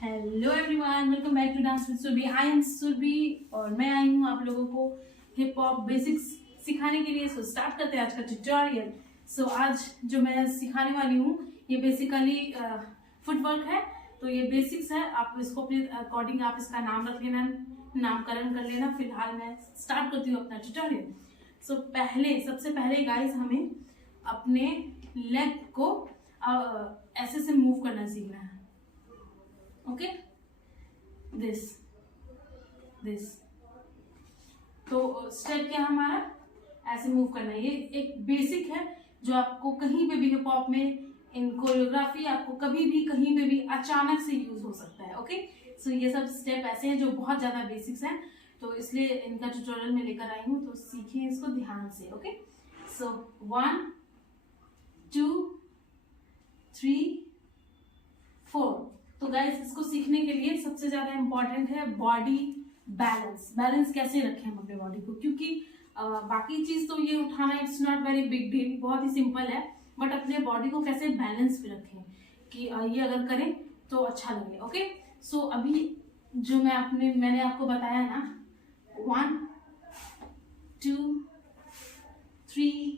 Hello everyone, welcome back to dance with Surabhi. I am Surabhi और मैं आई हूँ आप लोगों को हिप हॉप बेसिक्स सिखाने के लिए। सो स्टार्ट करते हैं आज का ट्यूटोरियल। सो आज जो मैं सिखाने वाली हूँ ये बेसिकली फुटवर्क है। तो ये बेसिक्स है, आप इसको अपने अकॉर्डिंग आप इसका नाम रख लेना, नामकरण कर लेना। फिलहाल मैं स्टार्ट करती हूँ अपना ट्यूटोरियल। सो सबसे पहले गाइस हमें अपने लेग को ऐसे से मूव करना सीखना है। ओके, दिस तो स्टेप क्या हमारा ऐसे मूव करना है। ये एक बेसिक है जो आपको कहीं पे भी हिप हॉप में इन कोरियोग्राफी आपको कभी भी कहीं पे भी अचानक से यूज हो सकता है। ओके, सो ये सब स्टेप ऐसे हैं जो बहुत ज्यादा बेसिक्स हैं, तो इसलिए इनका ट्यूटोरियल में लेकर आई हूँ, तो सीखें इसको ध्यान से। ओके, सो 1 2 3 4। तो गाइस इसको सीखने के लिए सबसे ज्यादा इंपॉर्टेंट है बॉडी बैलेंस। बैलेंस कैसे रखें हम अपने बॉडी को, क्योंकि बाकी चीज तो ये उठाना it's not very big deal, बहुत ही सिंपल है, बट अपने बॉडी को कैसे बैलेंस पे रखें कि ये अगर करें तो अच्छा लगे। ओके, सो अभी जो मैंने आपको बताया ना 1 2 3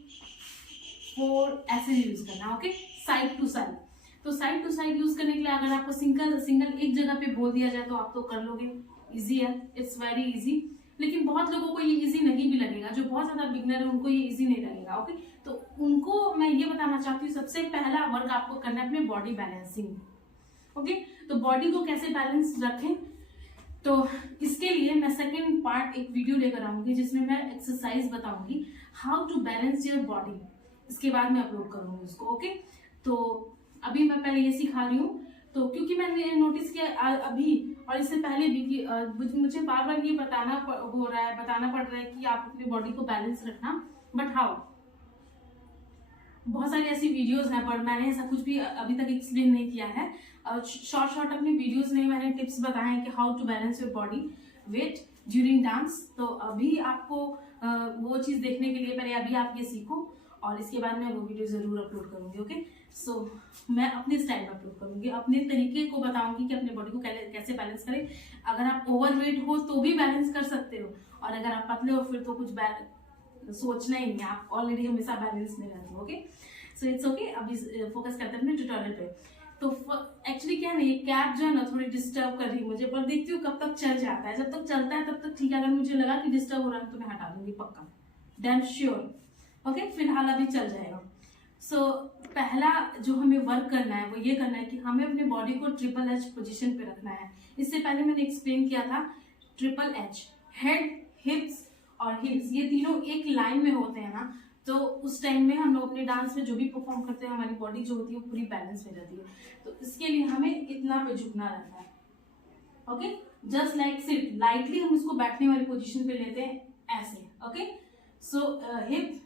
4 ऐसे यूज करना। Okay, side to side. तो साइड टू साइड यूज करने के लिए अगर आपको सिंगल एक जगह पे बोल दिया जाए तो आप तो कर लोगे, इजी है, इट्स वेरी इजी। लेकिन बहुत लोगों को ये इजी नहीं भी लगेगा, जो बहुत ज्यादा बिगनर है उनको ये इजी नहीं लगेगा। ओके, तो उनको मैं ये बताना चाहती हूँ सबसे पहला वर्क आपको करना है अपने बॉडी बैलेंसिंग। ओके, तो बॉडी को कैसे बैलेंस रखें, तो इसके लिए मैं सेकेंड पार्ट एक वीडियो लेकर आऊंगी जिसमें मैं एक्सरसाइज बताऊंगी how to balance your body. इसके बाद मैं अपलोड करूंगी उसको। ओके, तो अभी मैं पहले ये सिखा रही हूँ, तो क्योंकि मैंने नोटिस किया अभी और इससे पहले भी कि मुझे बार बार ये बताना पड़ रहा है कि आप अपनी बॉडी को बैलेंस रखना, बट हाउ। बहुत सारी ऐसी वीडियोस हैं पर मैंने ऐसा कुछ भी अभी तक एक्सप्लेन नहीं किया है। शॉर्ट अपनी वीडियोस में मैंने टिप्स बताए हैं कि how to balance your body weight during dance. तो अभी आपको वो चीज देखने के लिए पहले अभी आप ये सीखो और इसके बाद मैं वो वीडियो जरूर अपलोड करूंगी। ओके, सो मैं अपने स्टाइल में अपलोड करूंगी, अपने तरीके को बताऊंगी कि अपने बॉडी को कैसे बैलेंस करें। अगर आप ओवरवेट हो तो भी बैलेंस कर सकते हो, और अगर आप पतले हो फिर तो कुछ सोचना ही नहीं, आप ऑलरेडी हमेशा बैलेंस में रहते हो। Okay, so it's okay. अभी फोकस करते हैं अपने ट्यूटोरियल पे। तो एक्चुअली क्या है ना, ये कैप जो है ना थोड़ी डिस्टर्ब कर रही है मुझे, पर देखती हूँ कब तक चल जाता है। जब तक चलता है तब तक ठीक है, अगर मुझे लगा कि डिस्टर्ब हो रहा है तो मैं हटा दूंगी पक्का, डैम श्योर। ओके, फिलहाल अभी चल जाएगा। सो पहला जो हमें वर्क करना है वो ये करना है कि हमें अपने बॉडी को ट्रिपल एच पोजीशन पे रखना है। इससे पहले मैंने एक्सप्लेन किया था ट्रिपल एच, हेड, हिप्स और हील्स, ये तीनों एक लाइन में होते हैं ना, तो उस टाइम में हम लोग अपने डांस में जो भी परफॉर्म करते हैं हमारी बॉडी जो होती है वो पूरी बैलेंस में रहती है। तो इसके लिए हमें इतना पे झुकना रहता है। Okay, just like sit, lightly हम इसको बैठने वाली पोजीशन पे लेते हैं ऐसे। ओके, सो हिप्स,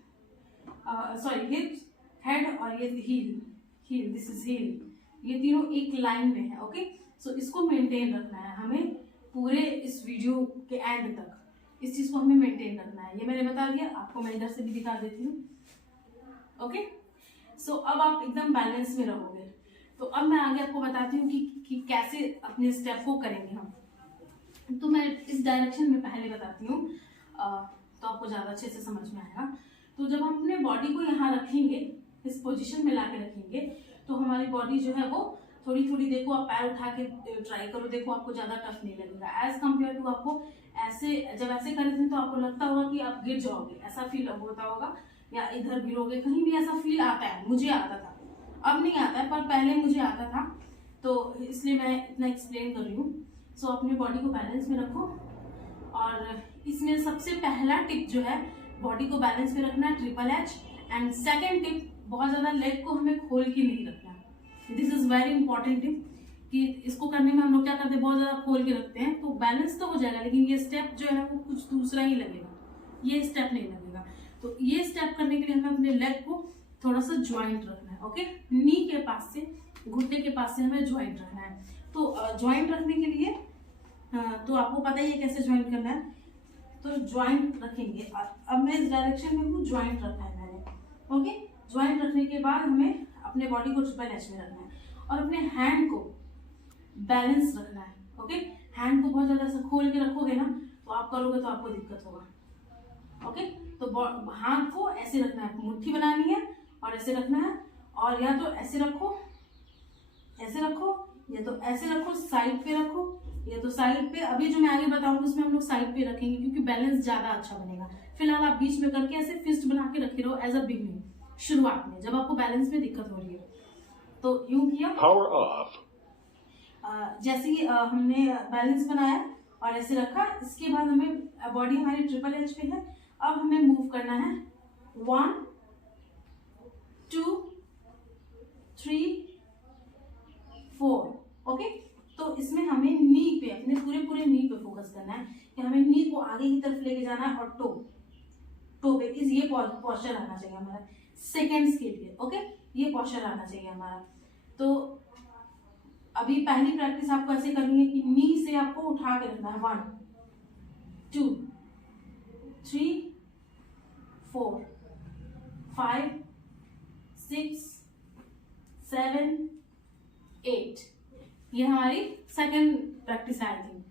हेड और ये हील, दिस इज हील, ये तीनों एक लाइन में है। ओके, सो इसको मेंटेन रखना है हमें पूरे इस वीडियो के एंड तक, इस चीज को हमें मेंटेन रखना है। ये मैंने बता दिया, आपको मैं इधर से भी दिखा देती हूँ। ओके, सो अब आप एकदम बैलेंस में रहोगे। तो अब मैं आगे आपको बताती हूँ कि कैसे अपने स्टेप को करेंगे हम। तो मैं इस डायरेक्शन में पहले बताती हूँ तो आपको ज्यादा अच्छे से समझ में आएगा। तो जब हम अपने बॉडी को यहाँ रखेंगे, इस पोजीशन में लाके रखेंगे, तो हमारी बॉडी जो है वो थोड़ी थोड़ी, देखो आप पैर उठा के ट्राई करो, देखो आपको ज्यादा टफ नहीं लगेगा एज कम्पेयर टू आपको ऐसे। जब ऐसे करते हैं तो आपको लगता होगा कि आप गिर जाओगे, ऐसा फील होता होगा, या इधर गिरोगे, कहीं भी ऐसा फील आता है। मुझे आता था, अब नहीं आता है, पर पहले मुझे आता था, तो इसलिए मैं इतना एक्सप्लेन कर रही हूँ। सो अपनी बॉडी को बैलेंस में रखो, और इसमें सबसे पहला टिप जो है बॉडी को बैलेंस में रखना, triple H. And second tip, बहुत ज्यादा लेग को हमें खोल के नहीं रखना। This is very important tip, कि इसको करने में हम लोग क्या करते हैं, बहुत ज्यादा खोल के रखते हैं, तो बैलेंस तो हो जाएगा लेकिन ये स्टेप जो है ना वो कुछ दूसरा ही लगेगा, ये स्टेप नहीं लगेगा। तो ये स्टेप करने के लिए हमें अपने लेग को थोड़ा सा ज्वाइंट रखना है। ओके, नी के पास से, घुटने के पास से हमें ज्वाइंट रखना है। तो ज्वाइंट रखने के लिए तो आपको पता ही है कैसे ज्वाइंट करना है, तो ज्वाइंट रखेंगे। अब मैं इस डायरेक्शन में हूँ, ज्वाइंट रखना है मैंने। ओके, ज्वाइंट रखने के बाद हमें अपने बॉडी को ट्रिपल एच में रखना है, और अपने हैंड को बैलेंस रखना है। ओके, हैंड को बहुत ज्यादा से खोल के रखोगे ना तो आप करोगे तो आपको दिक्कत होगा। ओके, तो हाथ को ऐसे रखना है, मुट्ठी बनानी है और ऐसे रखना है, और या तो ऐसे रखो, ऐसे रखो, या तो ऐसे रखो, साइड पे रखो, या तो साइड पे। अभी जो मैं आगे बताऊंगी उसमें हम लोग साइड पे रखेंगे क्योंकि बैलेंस ज्यादा अच्छा बनेगा। फिलहाल आप बीच में करके ऐसे फिस्ट बना के रखे रहो एज अ बिगनिंग, शुरुआत में जब आपको बैलेंस में दिक्कत हो रही है। तो यूं किया, पावर ऑफ। जैसे ही हमने बैलेंस बनाया और ऐसे रखा, इसके बाद हमें बॉडी हमारी ट्रिपल एच पे है, अब हमें मूव करना है 1 2 3 4। ओके, तो इसमें हमें नी पे, अपने पूरे नी पे फोकस करना है कि हमें नी को आगे की तरफ लेके जाना है, और टो पे इस ये पोस्चर आना चाहिए हमारा सेकेंड्स के लिए। ओके, ये पोस्चर आना चाहिए हमारा। तो अभी पहली प्रैक्टिस आपको ऐसे करनी है कि नी से आपको उठा के रखना है 1 2 3 4 5 6 7 8। ये हमारी सेकंड प्रैक्टिस है। आई थिंक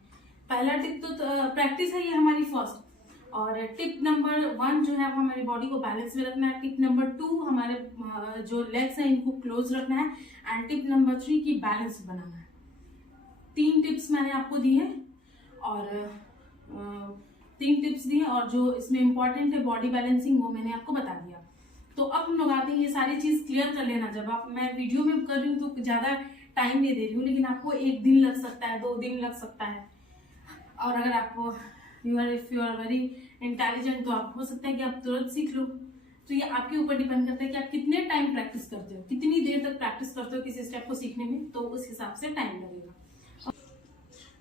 पहला टिप तो प्रैक्टिस है, ये हमारी फर्स्ट। और टिप नंबर 1 जो है वो हमारी बॉडी को बैलेंस में रखना है। टिप नंबर 2 हमारे जो लेग्स हैं इनको क्लोज रखना है। एंड टिप नंबर 3 की बैलेंस बनाना है। 3 टिप्स मैंने आपको दी है, और 3 टिप्स दी है, और जो इसमें इंपॉर्टेंट है बॉडी बैलेंसिंग वो मैंने आपको बता दिया। तो अब हम लोग आते हैं, ये सारी चीज क्लियर कर लेना। जब आप, मैं वीडियो में कर रही हूँ तो ज्यादा टाइम नहीं दे रही हूँ, लेकिन आपको 1 दिन लग सकता है, 2 दिन लग सकता है। और अगर आपको if you are very intelligent तो आप हो सकता है कि आप तुरंत सीख लो। तो ये आपके ऊपर डिपेंड करता है कि आप कितने टाइम प्रैक्टिस करते हो, कितनी देर तक प्रैक्टिस करते हो किसी स्टेप को सीखने में, तो उस हिसाब से टाइम लगेगा।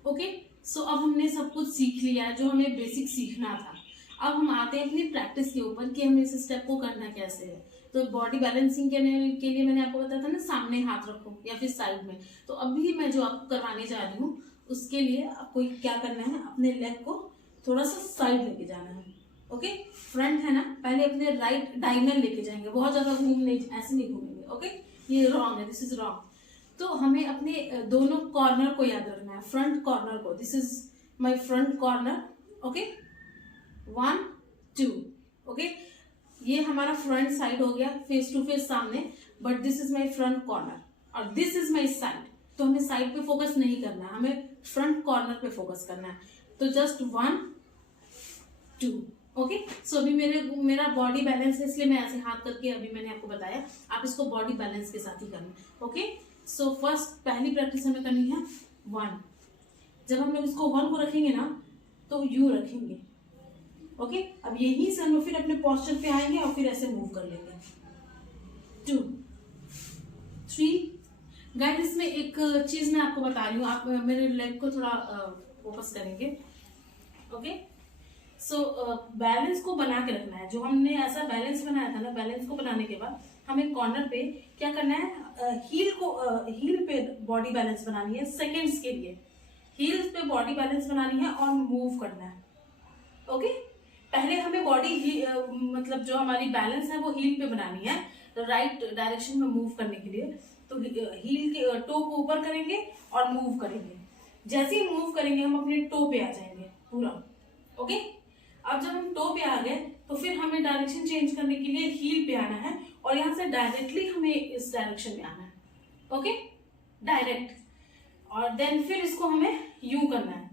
ओके, सो अब हमने सब कुछ सीख लिया जो हमें बेसिक सीखना था। अब हम आते हैं अपनी प्रैक्टिस के ऊपर कि हमें इस स्टेप को करना कैसे है। तो बॉडी बैलेंसिंग के लिए मैंने आपको बताया था ना, सामने हाथ रखो या फिर साइड में। तो अभी मैं जो आपको करवाने जा रही हूँ उसके लिए आपको क्या करना है, अपने लेग को थोड़ा सा साइड लेके जाना है। ओके, फ्रंट है ना, पहले अपने राइट डायगोनल लेके जाएंगे, बहुत ज्यादा ऐसे नहीं घूमेंगे। ओके, ये रॉन्ग है, दिस इज रॉन्ग। तो हमें अपने दोनों कॉर्नर को याद रखना है, फ्रंट कॉर्नर को। This is my front corner. Okay, 1 2। Okay, ये हमारा फ्रंट साइड हो गया, फेस टू फेस सामने, but this is my front corner और दिस इज माय साइड। तो हमें साइड पे फोकस नहीं करना है, हमें फ्रंट कॉर्नर पे फोकस करना है। तो जस्ट 1 2। ओके, सो अभी मेरा बॉडी बैलेंस है, इसलिए मैं ऐसे हाथ करके अभी मैंने आपको बताया, आप इसको बॉडी बैलेंस के साथ ही करना। ओके, सो फर्स्ट पहली प्रैक्टिस हमें करनी है 1। जब हम लोग इसको 1 को रखेंगे ना तो यू रखेंगे। ओके, अब यहीं से हम लोग फिर अपने पोस्चर पे आएंगे और फिर ऐसे मूव कर लेंगे। 2 3। गाइस, इसमें एक चीज मैं आपको बता रही हूँ, आप मेरे लेग को थोड़ा फोकस करेंगे। ओके, सो बैलेंस को बना के रखना है। जो हमने ऐसा बैलेंस बनाया था ना, बैलेंस को बनाने के बाद हमें कॉर्नर पे क्या करना है, हील पे बॉडी बैलेंस बनानी है सेकेंड्स के लिए। हील्स पे बॉडी बैलेंस बनानी है और मूव करना है। ओके, पहले हमें बॉडी मतलब जो हमारी बैलेंस है वो हील पे बनानी है, राइट डायरेक्शन में मूव करने के लिए। तो हील के टो को ऊपर करेंगे और मूव करेंगे। जैसे ही मूव करेंगे हम अपने टो पे आ जाएंगे पूरा। ओके, अब जब हम टो पे आ गए तो फिर हमें डायरेक्शन चेंज करने के लिए हील पे आना है और यहाँ से डायरेक्टली हमें इस डायरेक्शन में आना है। ओके, डायरेक्ट, और देन फिर इसको हमें यू करना है,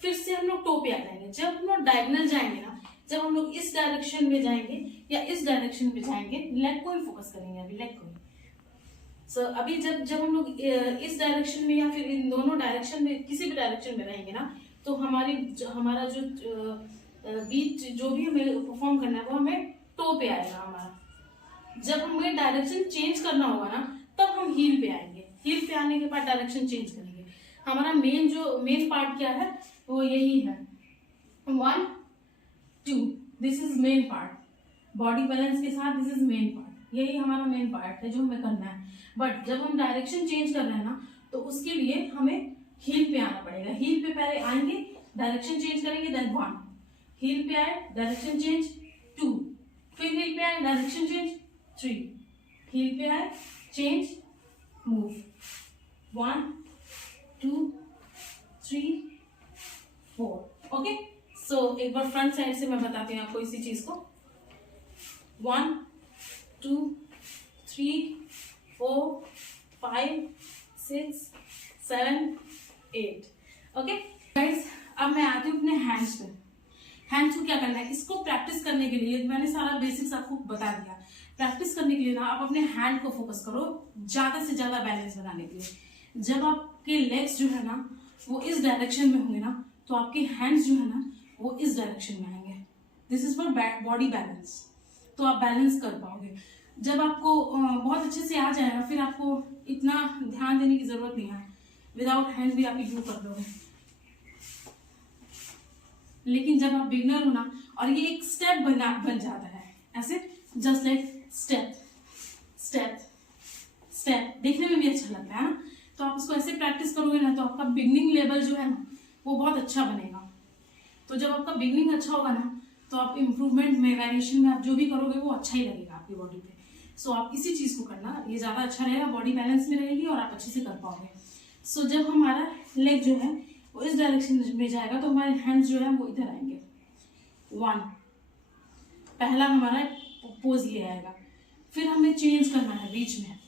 फिर से हम लोग टो पे आ जाएंगे। जब हम लोग डायगोनल जाएंगे ना, जब हम लोग इस डायरेक्शन में जाएंगे या इस डायरेक्शन में जाएंगे, लेग को ही फोकस करेंगे अभी, लेग को ही। सो अभी जब हम लोग इस डायरेक्शन में या फिर इन दोनों डायरेक्शन में किसी भी डायरेक्शन में रहेंगे ना, तो हमारा जो बीट जो भी हमें परफॉर्म करना है वो हमें टो पे आएगा हमारा। जब हमें डायरेक्शन चेंज करना होगा ना तब हम हील पे आएंगे। हील पे आने के बाद डायरेक्शन चेंज करेंगे। हमारा मेन पार्ट क्या है वो यही है, 1 2। This is main part, body balance के साथ दिस इज मेन पार्ट, यही हमारा मेन पार्ट है जो हमें करना है। बट जब हम डायरेक्शन चेंज कर रहे हैं ना तो उसके लिए हमें हील पे आना पड़ेगा। हील पे पहले आएंगे, डायरेक्शन चेंज करेंगे, देन 1, हील पे आए, डायरेक्शन चेंज, 2, फिर हील पे आए, डायरेक्शन चेंज, 3, हील पे आए, चेंज, मूव, 1 2 3 4. ओके, सो एक बार फ्रंट साइड से मैं बताती हूँ आपको इसी चीज को. 1 2 3 4 5 6 7 8. ओके गाइस, अब मैं आती हूँ अपने हैंड्स पे. हैंड्स को क्या करना है, इसको प्रैक्टिस करने के लिए मैंने सारा बेसिक्स आपको बता दिया. प्रैक्टिस करने के लिए ना आप अपने हैंड को फोकस करो ज्यादा से ज्यादा बैलेंस बनाने के लिए. जब आपके लेग्स जो है ना वो इस डायरेक्शन में होंगे ना, तो आपके हैंड्स जो है ना वो इस डायरेक्शन में आएंगे. This is for body balance. तो आप बैलेंस कर पाओगे. जब आपको बहुत अच्छे से आ जाएगा, फिर आपको इतना ध्यान देने की जरूरत नहीं है. विदाउट हैंड भी आप यू कर लोगे. लेकिन जब आप बिगनर हो ना, और ये एक स्टेप बन जाता है ऐसे, just like step step step. देखने में भी अच्छा लगता है ना. तो आप उसको ऐसे प्रैक्टिस करोगे ना, तो आपका बिगनिंग लेवल जो है ना वो बहुत अच्छा बनेगा. तो जब आपका बिगनिंग अच्छा होगा ना, तो आप इम्प्रूवमेंट में, वेरिएशन में आप जो भी करोगे वो अच्छा ही लगेगा आपकी बॉडी पे. सो आप इसी चीज को करना, ये ज्यादा अच्छा रहेगा. बॉडी बैलेंस में रहेगी और आप अच्छे से कर पाओगे. सो जब हमारा लेग जो है वो इस डायरेक्शन में जाएगा, तो हमारे हैंड्स जो है वो इधर आएंगे. 1, पहला हमारा पोज ये आएगा. फिर हमें चेंज करना है, बीच में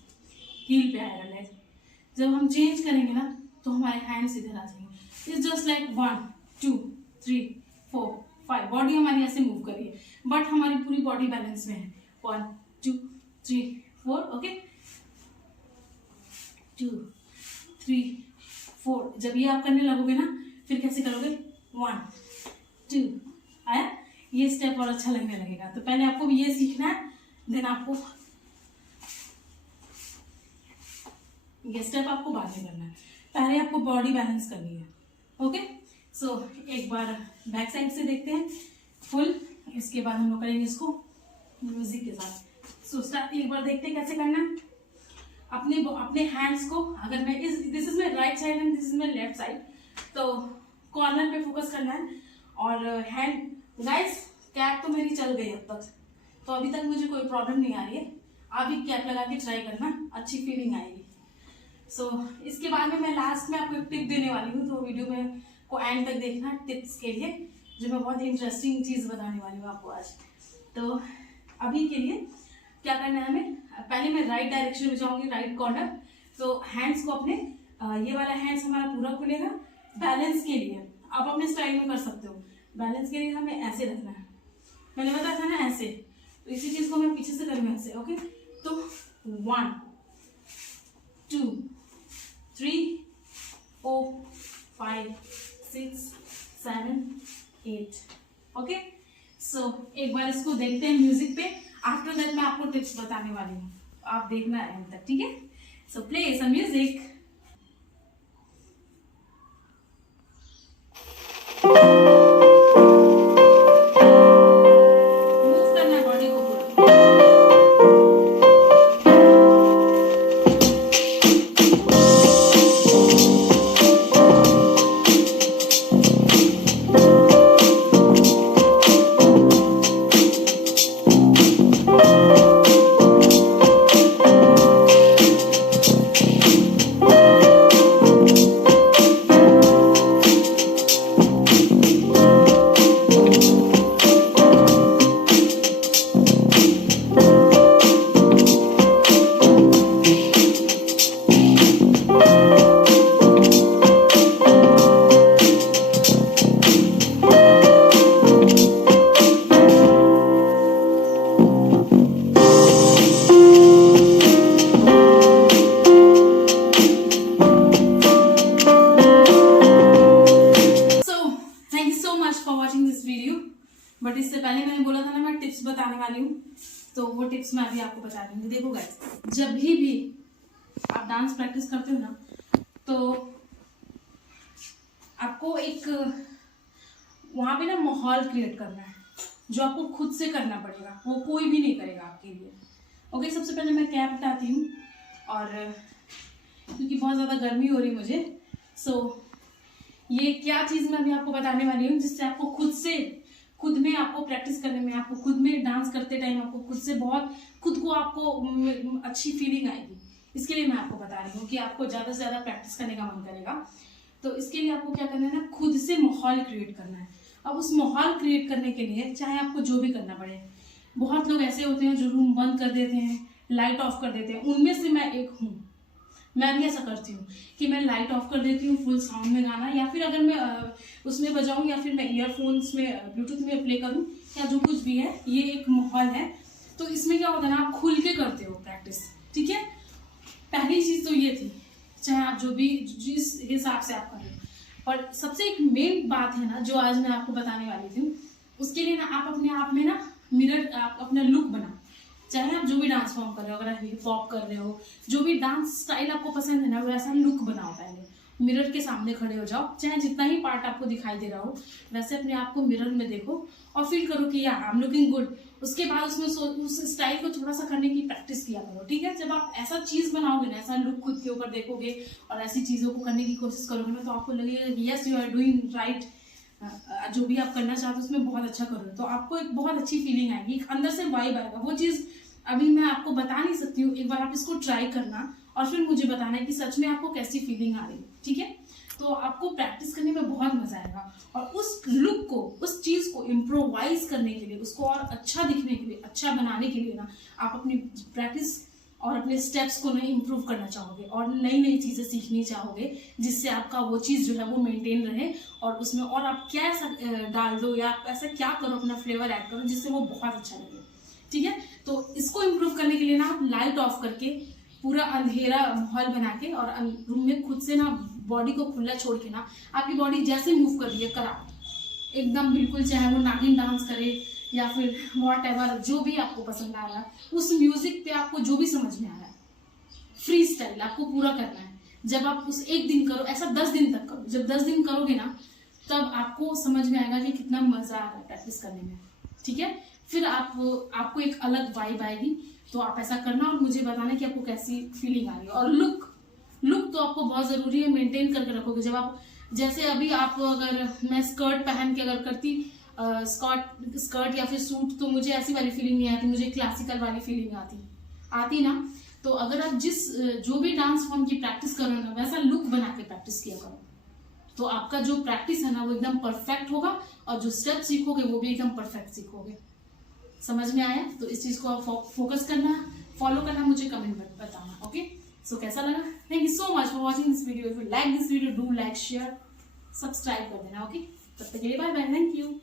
हील पे आएगा लेग. जब हम चेंज करेंगे ना, तो हमारे हैंड्स इधर आ जाएंगे. It's just like 1 2 3 4 5. बॉडी हमारी ऐसे मूव करिए, बट हमारी पूरी बॉडी बैलेंस में है. 1 2 3 4. ओके, 2 3 4. जब ये आप करने लगोगे ना, फिर कैसे करोगे, 1 2. आया, ये स्टेप और अच्छा लगने लगेगा. तो पहले आपको ये सीखना है, देन आपको ये स्टेप आपको बाद में करना है. पहले आपको बॉडी बैलेंस करनी है. ओके, सो एक बार बैक साइड से देखते हैं फुल. इसके बाद हम लोग करेंगे इसको म्यूजिक के साथ. सो स्टार्ट, एक बार देखते हैं कैसे करना है. अपने हैंड्स को, अगर मैं this is my right side and this is my left side, तो कॉर्नर पे फोकस करना है. और हैंड गाइस, कैप तो मेरी चल गई अब तक, तो अभी तक मुझे कोई प्रॉब्लम नहीं आ रही है. आप भी कैप लगा के ट्राई करना, अच्छी फीलिंग आएगी. सो इसके बाद में मैं लास्ट में आपको एक टिप देने वाली हूँ, तो वीडियो में को एंड तक देखना टिप्स के लिए, जो मैं बहुत इंटरेस्टिंग चीज बताने वाली हूँ आपको आज. तो अभी के लिए क्या करना है हमें, पहले मैं राइट डायरेक्शन में जाऊंगी, राइट कॉर्नर. तो हैंड्स को अपने ये वाला हैंड्स हमारा पूरा खुलेगा. बैलेंस के लिए आप अपने स्टाइल में कर सकते हो. बैलेंस के लिए हमें ऐसे रखना है, मैंने बताया था ना ऐसे. तो इसी चीज को मैं पीछे से करूंगी ऐसे. ओके, तो 1 2 3 4 5 6 7 8. ओके, सो एक बार इसको देखते हैं म्यूजिक पे. आफ्टर दैट मैं आपको टिप्स बताने वाली हूँ, आप देखना एंड तक, ठीक है. So play some music. Move करना है बॉडी को पूरा. बट इससे पहले मैंने बोला था ना मैं टिप्स बताने वाली हूँ, तो वो टिप्स मैं अभी आपको बता रही हूँ. देखो गाइस, जब भी आप डांस प्रैक्टिस करते हो ना, तो आपको एक वहां पे ना माहौल क्रिएट करना है, जो आपको खुद से करना पड़ेगा, वो कोई भी नहीं करेगा आपके लिए. ओके, सबसे पहले मैं कैप हटाती हूँ, और क्योंकि बहुत ज़्यादा गर्मी हो रही मुझे, सो ये क्या चीज़ मैं अभी आपको बताने वाली हूँ, जिससे आपको खुद में आपको प्रैक्टिस करने में, आपको खुद में डांस करते टाइम आपको खुद से बहुत खुद को आपको अच्छी फीलिंग आएगी. इसके लिए मैं आपको बता रही हूँ कि आपको ज़्यादा से ज़्यादा प्रैक्टिस करने का मन करेगा। तो इसके लिए आपको क्या करना है ना, खुद से माहौल क्रिएट करना है। अब उस माहौल क्रिएट करने के लिए चाहे आपको जो भी करना पड़े, बहुत लोग ऐसे होते हैं जो रूम बंद कर देते हैं, लाइट ऑफ कर देते हैं, उनमें से मैं एक हूँ। मैं भी ऐसा करती हूँ कि मैं लाइट ऑफ कर देती हूँ, फुल साउंड में गाना, या फिर अगर मैं उसमें बजाऊँ या फिर मैं ईयरफोन्स में ब्लूटूथ में प्ले करूँ या जो कुछ भी है, ये एक माहौल है। तो इसमें क्या होता है ना, आप खुल के करते हो प्रैक्टिस, ठीक है। पहली चीज़ तो ये थी, चाहे आप जो भी जिस हिसाब से आप कर रहे हो। और सबसे एक मेन बात है ना जो आज मैं आपको बताने वाली थी, उसके लिए ना आप अपने आप में ना मिरर, आप अपना लुक बनाओ। चाहे आप जो भी डांस फॉर्म कर रहे हो, अगर आप हिप हॉप कर रहे हो, जो भी डांस स्टाइल आपको पसंद है ना, वैसा लुक बनाओ। पहले मिरर के सामने खड़े हो जाओ, चाहे जितना ही पार्ट आपको दिखाई दे रहा हो वैसे अपने आप को मिरर में देखो और फील करो कि या आई एम लुकिंग गुड। उसके बाद उसमें उस स्टाइल को थोड़ा सा करने की प्रैक्टिस किया करो, ठीक है। जब आप ऐसा चीज बनाओगे ना, ऐसा लुक खुद के ऊपर देखोगे और ऐसी चीजों को करने की कोशिश करोगे ना, तो आपको लगेगा yes you are doing right, जो भी आप करना चाहते हो उसमें बहुत अच्छा करो, तो आपको एक बहुत अच्छी फीलिंग आएगी, अंदर से वाइब आएगा। वो चीज अभी मैं आपको बता नहीं सकती हूँ, एक बार आप इसको ट्राई करना और फिर मुझे बताना है कि सच में आपको कैसी फीलिंग आ रही है, ठीक है। तो आपको प्रैक्टिस करने में बहुत मजा आएगा और उस लुक को, उस चीज को इम्प्रोवाइज करने के लिए, उसको और अच्छा दिखने के लिए, अच्छा बनाने के लिए ना, आप अपनी प्रैक्टिस और अपने स्टेप्स को ना इम्प्रूव करना चाहोगे और नई नई चीजें सीखनी चाहोगे, जिससे आपका वो चीज जो है वो मेंटेन रहे और उसमें और आप क्या ऐसा डाल दो या आप ऐसा क्या करो, अपना फ्लेवर ऐड करो जिससे वो बहुत अच्छा लगे, ठीक है। तो इसको इम्प्रूव करने के लिए ना आप लाइट ऑफ करके पूरा अंधेरा माहौल बना के और रूम में खुद से ना बॉडी को खुला छोड़ के ना, आपकी बॉडी जैसे मूव कर रही है करा एकदम बिल्कुल, चाहे वो नागिन डांस करे या फिर वॉट एवर, जो भी आपको पसंद आ रहा है उस म्यूजिक पे, आपको जो भी समझ में आ रहा है, फ्री स्टाइल आपको पूरा करना है। जब आप उस एक दिन करो, ऐसा 10 दिन तक करो, जब 10 दिन करोगे ना तब आपको समझ में आएगा कि कितना मजा आ रहा है प्रैक्टिस करने में, ठीक है। फिर आपको एक अलग वाइब आएगी। तो आप ऐसा करना और मुझे बताना कि आपको कैसी फीलिंग आ रही है। और लुक तो आपको बहुत जरूरी है, मेंटेन करके रखोगे। जब आप जैसे अभी आप, अगर मैं स्कर्ट पहन के अगर करती स्कर्ट या फिर सूट, तो मुझे ऐसी वाली फीलिंग नहीं आती, मुझे क्लासिकल वाली फीलिंग आती ना। तो अगर आप जो भी डांस फॉर्म की प्रैक्टिस करो ना, वैसा लुक बना के प्रैक्टिस किया करो, तो आपका जो प्रैक्टिस है ना वो एकदम परफेक्ट होगा और जो स्टेप सीखोगे वो भी एकदम परफेक्ट सीखोगे। समझ में आया? तो इस चीज को आप फोकस करना, फॉलो करना, मुझे कमेंट में बताना। ओके, सो कैसा लगा? Thank you so much for watching this video. If you like this video, do like, share, subscribe कर देना। ओके, तब तक के लिए बाय बाय, थैंक यू।